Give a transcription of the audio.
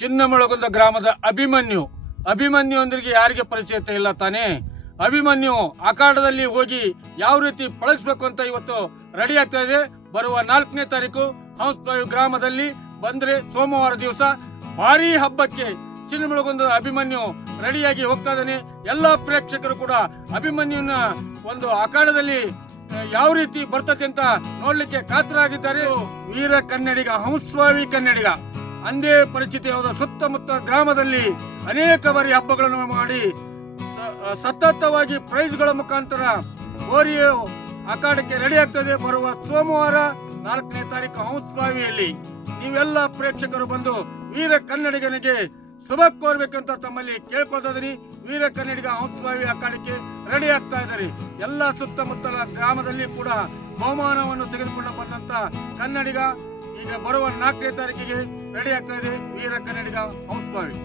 ಚಿನ್ನಮಳಗುಂದ ಗ್ರಾಮದ ಅಭಿಮನ್ಯು. ಅಭಿಮನ್ಯು ಅಂದ್ರಿಗೆ ಯಾರಿಗೆ ಪರಿಚಯ ಇಲ್ಲ ತಾನೇ? ಅಭಿಮನ್ಯು ಅಖಾಡದಲ್ಲಿ ಹೋಗಿ ಯಾವ ರೀತಿ ಪಳಗಿಸ್ಬೇಕು ಅಂತ ಇವತ್ತು ರೆಡಿ ಆಗ್ತಾ ಇದೆ. ಬರುವ ನಾಲ್ಕನೇ ತಾರೀಕು ಹಂಸವಾಯು ಗ್ರಾಮದಲ್ಲಿ ಬಂದ್ರೆ ಸೋಮವಾರ ದಿವಸ ಭಾರಿ ಹಬ್ಬಕ್ಕೆ ಚಿನ್ನಮಳಗುಂದ ಅಭಿಮನ್ಯು ರೆಡಿಯಾಗಿ ಹೋಗ್ತಾ ಇದ್ದಾನೆ. ಎಲ್ಲಾ ಪ್ರೇಕ್ಷಕರು ಕೂಡ ಅಭಿಮನ್ಯುನ ಒಂದು ಅಖಾಡದಲ್ಲಿ ಯಾವ ರೀತಿ ಬರ್ತದೆ ಅಂತ ನೋಡ್ಲಿಕ್ಕೆ ಕಾತರಾಗಿದ್ದಾರೆ. ವೀರ ಕನ್ನಡಿಗ ಹಂಸ್ವಾಮಿ ಕನ್ನಡಿಗ. ಅಂದೇ ಪರಿಚಿತಿಯಾದ ಸುತ್ತಮುತ್ತ ಗ್ರಾಮದಲ್ಲಿ ಅನೇಕ ಬಾರಿ ಹಬ್ಬಗಳನ್ನು ಮಾಡಿ ಸತತವಾಗಿ ಪ್ರೈಸ್ಗಳ ಮುಖಾಂತರ ಓರಿಯೋ ಅಖಾಡಕ್ಕೆ ರೆಡಿ ಆಗ್ತದೆ. ಬರುವ ಸೋಮವಾರ ನಾಲ್ಕನೇ ತಾರೀಕು ಹಂಸ್ವಾಮಿಯಲ್ಲಿ ನೀವೆಲ್ಲ ಪ್ರೇಕ್ಷಕರು ಬಂದು ವೀರ ಕನ್ನಡಿಗನಿಗೆ ಶುಭ ಕೋರ್ಬೇಕಂತ ತಮ್ಮಲ್ಲಿ ಕೇಳ್ಕೊಳ್ತಾ ಇದ್ರಿ ವೀರ ಕನ್ನಡಿಗ ಹಂಸ್ವಾಮಿ ಅಖಾಡಕ್ಕೆ ರೆಡಿ ಆಗ್ತಾ ಇದ್ದಾರೆ. ಎಲ್ಲ ಸುತ್ತಮುತ್ತಲ ಗ್ರಾಮದಲ್ಲಿ ಕೂಡ ಬಹುಮಾನವನ್ನು ತೆಗೆದುಕೊಂಡು ಬಂದಂತ ಕನ್ನಡಿಗ ಈಗ ಬರುವ ನಾಲ್ಕನೇ ತಾರೀಕಿಗೆ ರೆಡಿ ಆಗ್ತಾ ಇದೆ ವೀರ ಕನ್ನಡಿಗ ಹಂಸ್ವಾಮಿ